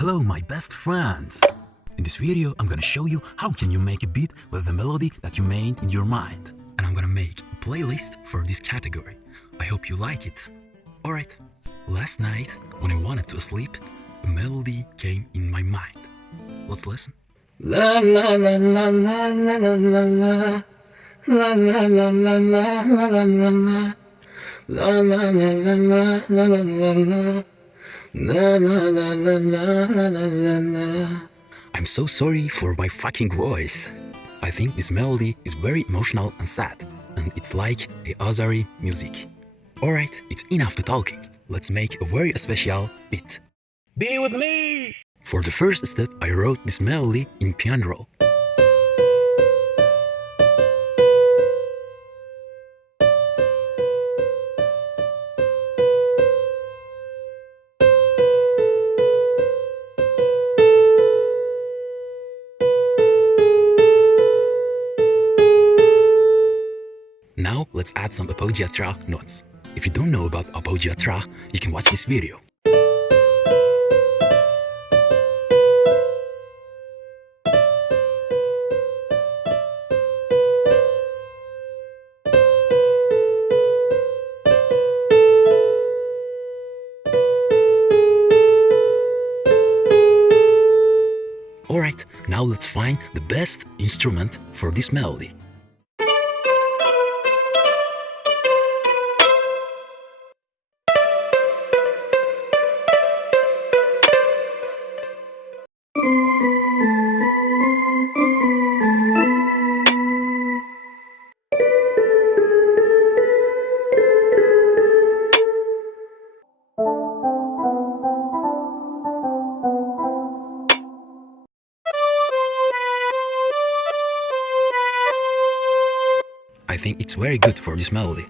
Hello my best friends! In this video I'm gonna show you how can you make a beat with the melody that you made in your mind. And I'm gonna make a playlist for this category. I hope you like it. Alright, last night when I wanted to sleep, a melody came in my mind. Let's listen. La la la la la la la la la. La la la la la la la la la. La la la la la la la la la. La la la la la la la la. I'm so sorry for my fucking voice. I think this melody is very emotional and sad, and it's like a AZARI music. Alright, it's enough to talking. Let's make a very special beat. Be with me! For the first step, I wrote this melody in piano roll. Now let's add some appoggiatura notes. If you don't know about appoggiatura, you can watch this video. Alright, now let's find the best instrument for this melody. I think it's very good for this melody.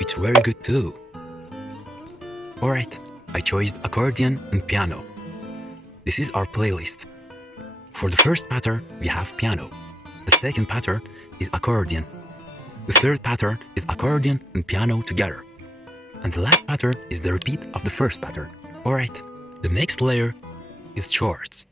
It's very good too. Alright, I chose accordion and piano. This is our playlist. For the first pattern, we have piano. The second pattern is accordion. The third pattern is accordion and piano together. And the last pattern is the repeat of the first pattern. Alright, the next layer is chords.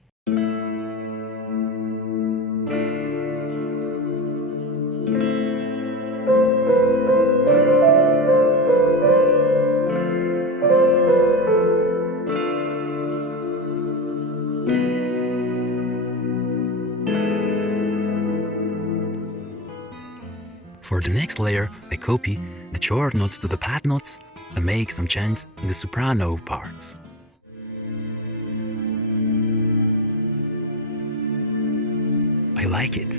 For the next layer, I copy the chord notes to the pad notes and make some changes in the soprano parts. I like it.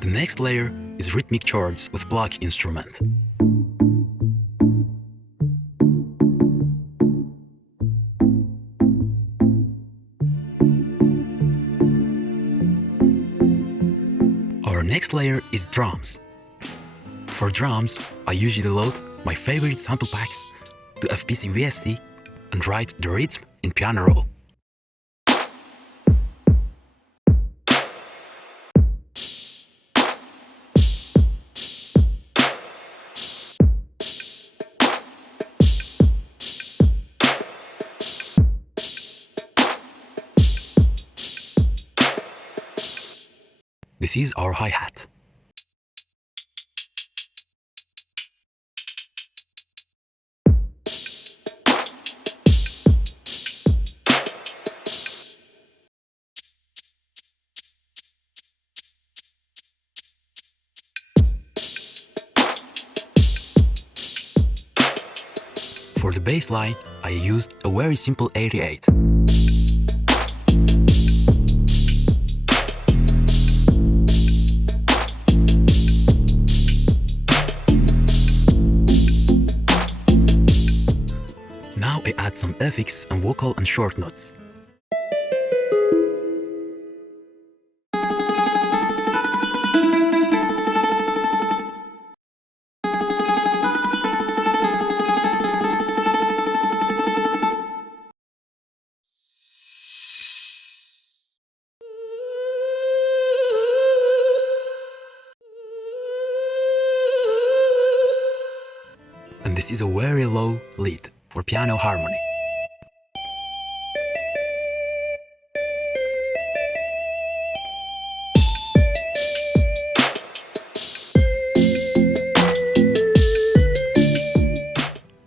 The next layer is rhythmic chords with block instrument. Our next layer is drums. For drums, I usually load my favorite sample packs to FPC VST and write the rhythm in piano roll. This is our hi-hat. For the bass line, I used a very simple 88. Now I add some effects and vocal and short notes. And this is a very low lead for piano harmony.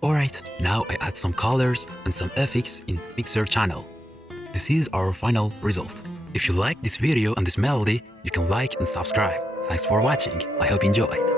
Alright, now I add some colors and some effects in mixer channel. This is our final result. If you like this video and this melody, you can like and subscribe. Thanks for watching. I hope you enjoyed.